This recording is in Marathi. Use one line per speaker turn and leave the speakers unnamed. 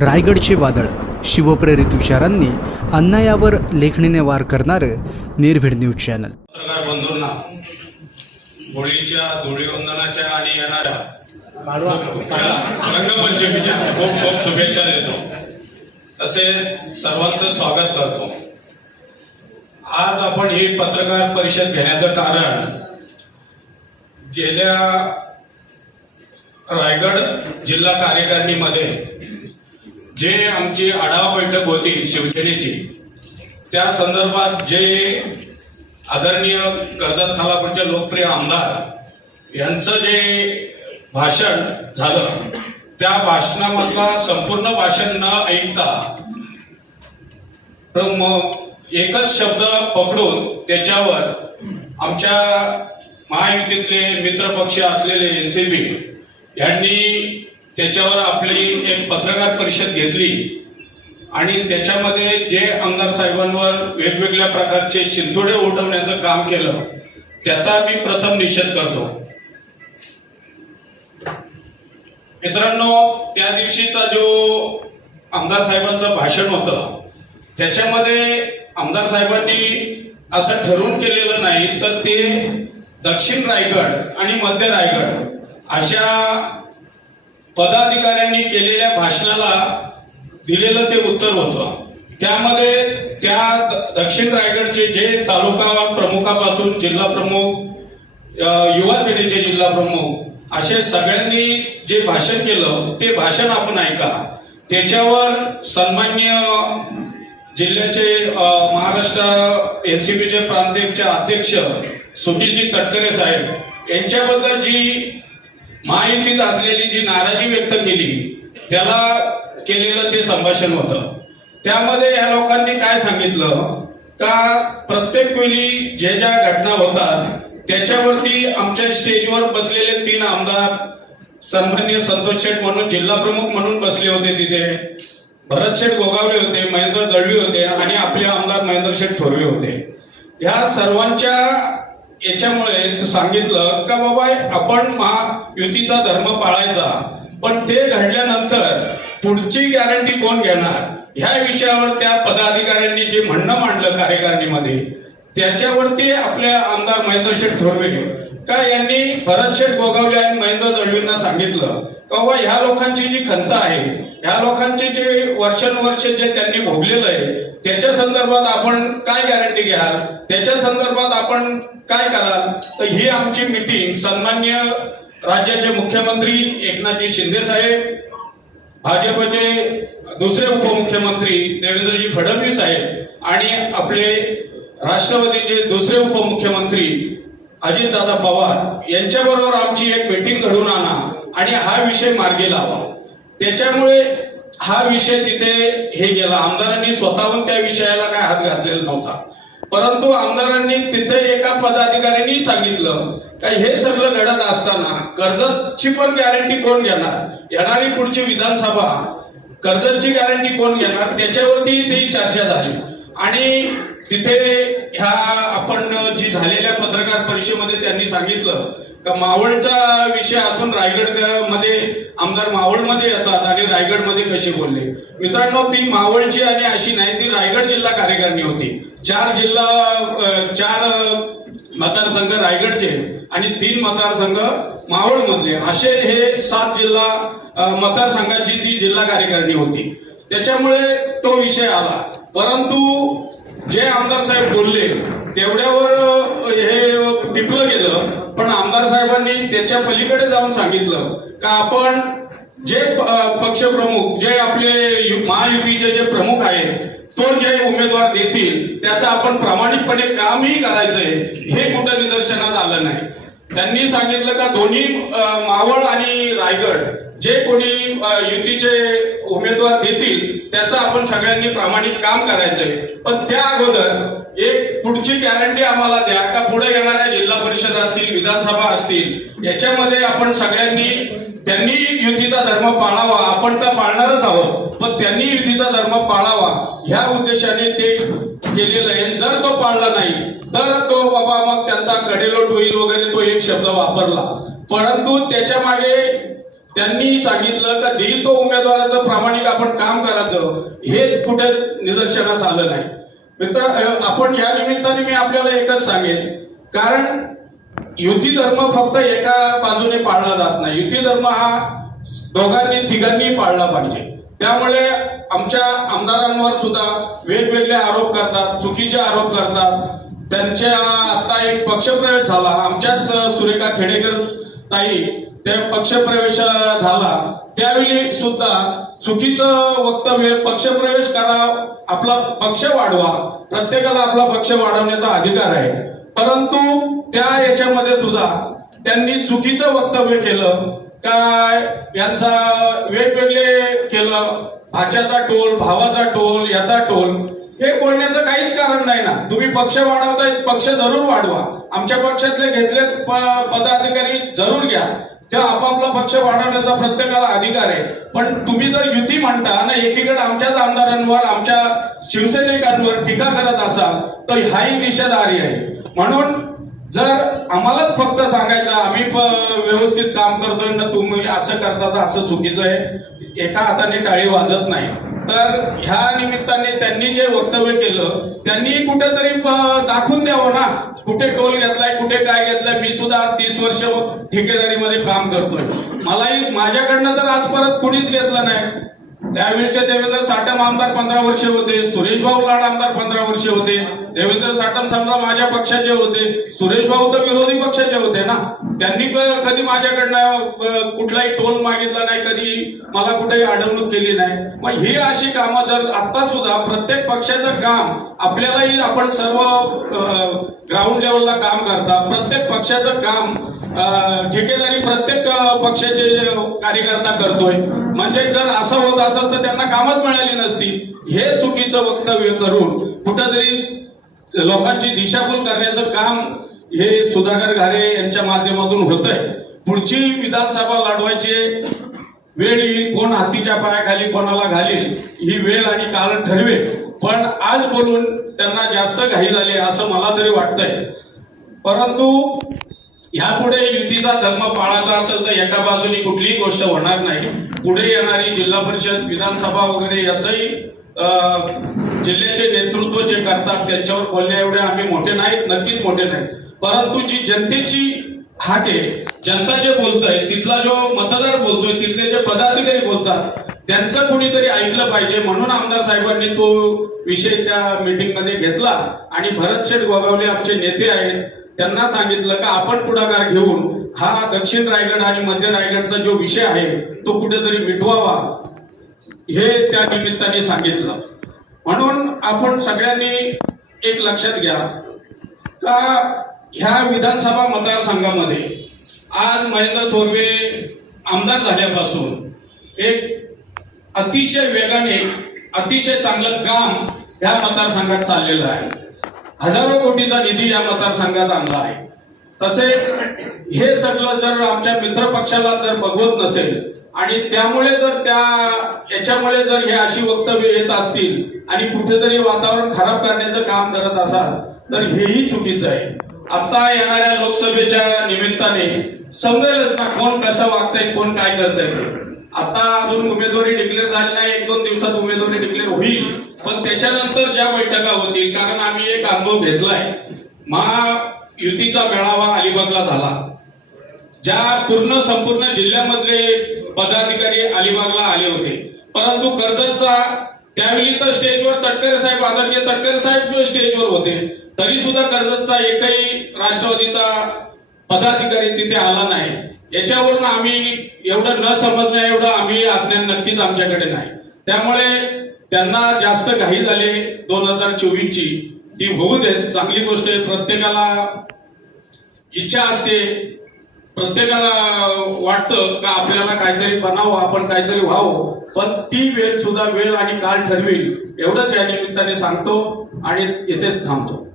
रायगडचे वादळ शिवप्रेरित विचारांनी अन्यायावर लेखणीने वार करणारे निर्भीड न्यूज चॅनल पत्रकार आणि
रंगपंचमीच्या खूप खूप शुभेच्छा देतो तसेच सर्वांचं स्वागत करतो आज आपण ही पत्रकार परिषद घेण्याचं कारण गेल्या रायगड जिल्हा कार्यकारिणीमध्ये जे आमची आढावा बैठक होती शिवसेनेची त्या संदर्भात जे आदरणीय कर्जत खालापूरचे लोकप्रिय आमदार यांचं जे भाषण झालं त्या भाषणामधला संपूर्ण भाषण न ऐकता एकच शब्द पकडून त्याच्यावर आमच्या महायुतीतले मित्रपक्ष असलेले एन सी बी यांनी त्याच्यावर आपली एक पत्रकार परिषद घेतली आणि त्याच्यामध्ये जे आमदार साहेबांवर वेगवेगळ्या प्रकारचे शिंतोडे उठवण्याचं काम केलं त्याचा मी प्रथम निषेध करतो मित्रांनो त्या दिवशीचा जो आमदार साहेबांचं भाषण होतं त्याच्यामध्ये आमदार साहेबांनी असं ठरवून केलेलं नाही तर ते दक्षिण रायगड आणि मध्य रायगड अशा पदाधिकाऱ्यांनी केलेल्या भाषणाला दिलेलं ते उत्तर होतं त्यामध्ये त्या दक्षिण रायगडचे जे तालुका प्रमुखापासून जिल्हा प्रमुख युवा सेनेचे जिल्हा प्रमुख असे सगळ्यांनी जे भाषण केलं ते भाषण आपण ऐका त्याच्यावर सन्मान्य जिल्ह्याचे महाराष्ट्र चे प्रांतिकचे अध्यक्ष सुनीलजी तटकरे साहेब यांच्याबद्दल जी महायुतीत असलेली जी नाराजी व्यक्त केली त्याला केलेलं ते संभाषण होतं त्यामध्ये या लोकांनी काय सांगितलं का प्रत्येक वेळी ज्या ज्या घटना होतात त्याच्यावरती आमच्या स्टेजवर बसलेले तीन आमदार सन्मान्य संतोष शेठ म्हणून जिल्हा प्रमुख म्हणून बसले होते तिथे भरत शेठ गोगावले होते महेंद्र दळवी होते आणि आपले आमदार महेंद्र शेठ थोरवे होते ह्या सर्वांच्या याच्यामुळे सांगितलं का बाबा आपण महायुतीचा धर्म पाळायचा पण ते घडल्यानंतर पुढची गॅरंटी कोण घेणार ह्या विषयावर त्या पदाधिकाऱ्यांनी जे म्हणणं मांडलं कार्यकारिणीमध्ये त्याच्यावरती आपल्या आमदार महेंद्र शेठ थोरवे का यांनी भरत शेठ गोगावले आणि महेंद्र दळवींना सांगितलं का बाबा ह्या लोकांची जी खंत आहे ह्या लोकांचे जे वर्षानुवर्ष जे त्यांनी भोगलेलं आहे त्याच्या संदर्भात आपण काय गॅरंटी घ्याल त्याच्या संदर्भात आपण काय कराल तर ही आमची मिटिंग सन्मान्य राज्याचे मुख्यमंत्री एकनाथजी शिंदे साहेब भाजपचे दुसरे उपमुख्यमंत्री देवेंद्रजी फडणवीस साहेब आणि आपले राष्ट्रवादीचे दुसरे उपमुख्यमंत्री अजितदादा पवार यांच्याबरोबर आमची एक मिटिंग घडून आणा आणि हा विषय मार्गी लावा त्याच्यामुळे हा विषय तिथे हे गेला आमदारांनी स्वतःहून त्या विषयाला काय हात घातलेला नव्हता परंतु आमदारांनी तिथे एका पदाधिकाऱ्यांनी सांगितलं का हे सगळं घडत असताना कर्जतची पण गॅरंटी कोण घेणार येणारी पुढची विधानसभा कर्जची गॅरंटी कोण घेणार त्याच्यावरती ती चर्चा झाली आणि तिथे ह्या आपण जी झालेल्या पत्रकार परिषदेमध्ये त्यांनी सांगितलं का मावळचा विषय असून रायगड मध्ये आमदार मावळमध्ये येतात आणि रायगडमध्ये कसे बोलले मित्रांनो ती मावळची आणि अशी नाही ती रायगड जिल्हा कार्यकारिणी होती चार जिल्हा चार मतदारसंघ रायगडचे आणि तीन मतदारसंघ मावळमधले असे हे सात जिल्हा मतदारसंघाची ती जिल्हा कार्यकारिणी होती त्याच्यामुळे तो विषय आला परंतु जे आमदार साहेब बोलले तेवढ्यावर हे टिपलं गेलं पण आमदार साहेबांनी त्याच्या पलीकडे जाऊन सांगितलं का आपण जे पक्षप्रमुख जे आपले महायुतीचे जे प्रमुख आहेत तो जे उमेदवार देतील त्याचं आपण प्रामाणिकपणे कामही करायचंय हे कुठं निदर्शनात आलं नाही त्यांनी सांगितलं का दोन्ही मावळ आणि रायगड जे कोणी युतीचे उमेदवार देतील त्याचं आपण सगळ्यांनी प्रामाणिक काम करायचंय पण त्या अगोदर एक पुढची गॅरंटी आम्हाला द्या का पुढे येणाऱ्या जिल्हा परिषद असतील विधानसभा असतील याच्यामध्ये आपण सगळ्यांनी त्यांनी युतीचा धर्म पाळावा आपण तर पाळणारच आहोत पण त्यांनी युतीचा धर्म पाळावा ह्या उद्देशाने ते केलेलं आहे जर तो पाळला नाही तर तो बाबा मग त्यांचा कडेलोट होईल वगैरे तो एक शब्द वापरला परंतु त्याच्या मागे त्यांनी सांगितलं का देईल तो उमेदवाराचं प्रामाणिक आपण काम करायचं हेच कुठे निदर्शनास आलं नाही मित्र आपण या निमित्ताने मी आपल्याला एकच सांगेन कारण युती धर्म फक्त एका बाजूने पाळला जात नाही युती धर्म हा दोघांनी तिघांनी पाळला पाहिजे त्यामुळे आमच्या आमदारांवर सुद्धा वेगवेगळे आरोप करतात चुकीचे आरोप करतात त्यांच्या आता एक पक्षप्रवेश झाला आमच्याच सुरेखा खेडेकर ताई त्या पक्षप्रवेश झाला त्यावेळी सुद्धा चुकीचं वक्तव्य पक्षप्रवेश करा आपला पक्ष वाढवा प्रत्येकाला आपला पक्ष वाढवण्याचा अधिकार आहे परंतु त्या याच्यामध्ये सुद्धा त्यांनी चुकीचं वक्तव्य केलं काय यांचा वेगवेगळे केलं भाच्याचा टोल भावाचा टोल याचा टोल हे बोलण्याचं काहीच कारण नाही ना तुम्ही पक्ष वाढवताय पक्ष जरूर वाढवा आमच्या पक्षातले घेतले पदाधिकारी जरूर घ्या त्या आपापला पक्ष वाढवण्याचा प्रत्येकाला अधिकार आहे पण तुम्ही जर युती म्हणता आणि एकीकडे आमच्याच आमदारांवर आमच्या शिवसैनिकांवर टीका करत असाल तर हाही निषेधारी आहे म्हणून जर आम्हालाच फक्त सांगायचं आम्ही व्यवस्थित काम करतोय ना तुम्ही असं करता तर असं चुकीचं आहे एका हाताने टाळी वाजत नाही तर ह्या निमित्ताने त्यांनी जे वक्तव्य केलं त्यांनी कुठेतरी दाखवून द्यावं ना कुठे टोल घेतलाय कुठे काय घेतलाय मी सुद्धा आज तीस वर्ष मध्ये काम करतोय मलाही माझ्याकडनं तर आज परत कुणीच घेतलं नाही त्यावेळेचे देवेंद्र साठम आमदार पंधरा वर्ष होते सुरेश भाऊ लाड आमदार पंधरा वर्ष होते देवेंद्र साटम समजा माझ्या पक्षाचे होते सुरेश भाऊ तर विरोधी पक्षाचे होते ना त्यांनी कधी माझ्याकडनं कुठलाही टोल मागितला नाही कधी मला कुठेही अडवणूक केली नाही मग ही अशी कामं जर आता सुद्धा प्रत्येक पक्षाचं काम आपल्यालाही आपण सर्व ग्राउंड लेवलला काम करता प्रत्येक पक्षाचं काम ठेकेदारी प्रत्येक पक्षाचे कार्यकर्ता करतोय म्हणजे जर असं होत असेल तर त्यांना कामच मिळाली नसती हे चुकीचं वक्तव्य करून कुठंतरी लोकांची दिशाभूल करण्याचं काम हे सुधाकर घारे यांच्या माध्यमातून होत आहे पुढची विधानसभा लढवायची वेळ येईल कोण हातीच्या पायाखाली कोणाला घालील ही वेळ आणि काल ठरवेल पण आज बोलून त्यांना जास्त घाई झाले असं मला तरी वाटतंय परंतु यापुढे युतीचा धर्म पाळायचा असेल तर एका बाजूने कुठलीही गोष्ट होणार नाही पुढे येणारी जिल्हा परिषद विधानसभा वगैरे याचंही जिल्ह्याचे नेतृत्व जे करतात त्यांच्यावर बोलण्या एवढे आम्ही मोठे नाहीत नक्कीच मोठे नाहीत परंतु जी जनतेची हाक आहे जनता जे बोलत आहे तिथला जो मतदार बोलतोय तिथले जे पदाधिकारी बोलतात त्यांचं कुणीतरी ऐकलं पाहिजे म्हणून आमदार साहेबांनी तो विषय त्या मीटिंगमध्ये घेतला आणि भरत शेठ गोगावले आमचे नेते आहेत त्यांना सांगितलं का आपण पुढाकार घेऊन हा दक्षिण रायगड आणि मध्य रायगडचा जो विषय आहे तो कुठेतरी मिटवावा हे त्या निमित्ताने सांगितलं म्हणून आपण सगळ्यांनी एक लक्षात घ्या का ह्या विधानसभा मतदारसंघामध्ये आज महेंद्र थोरवे आमदार झाल्यापासून एक अतिशय वेगाने अतिशय चांगलं काम ह्या मतदारसंघात चाललेलं आहे हजारो कोटीचा निधी या मतदारसंघात आणला आहे तसेच हे सगळं जर आमच्या मित्रपक्षाला जर बघवत नसेल आणि त्यामुळे जर त्या याच्यामुळे जर हे अशी वक्तव्य येत असतील आणि कुठेतरी वातावरण खराब करण्याचं काम करत असाल तर हेही चुकीचं आहे आता येणाऱ्या लोकसभेच्या निमित्ताने समजेलच ना कोण कसं वागतंय कोण काय करताय आता अजून उमेदवारी डिक्लेअर झाली नाही एक दोन दिवसात उमेदवारी डिक्लेअर होईल पण त्याच्यानंतर ज्या बैठका होतील कारण आम्ही एक अनुभव घेतलाय महायुतीचा मेळावा अलिबागला झाला ज्या पूर्ण संपूर्ण जिल्ह्यामधले पदाधिकारी अलिबागला आले होते परंतु कर्जतचा त्यावेळी तर स्टेजवर तटकरे साहेब आदरणीय तटकरे साहेब स्टेजवर होते तरी सुद्धा कर्जतचा एकही राष्ट्रवादीचा पदाधिकारी तिथे आला नाही याच्यावरून आम्ही एवढं न समजण्या एवढं आम्ही अज्ञान नक्कीच आमच्याकडे नाही त्यामुळे त्यांना जास्त घाई झाले दोन हजार चोवीस ची ती होऊ देत चांगली गोष्ट आहे प्रत्येकाला इच्छा असते प्रत्येकाला वाटतं का आपल्याला काहीतरी बनावं आपण काहीतरी व्हावं पण ती वेळ सुद्धा वेळ आणि काल ठरवी एवढंच या निमित्ताने सांगतो आणि येथेच थांबतो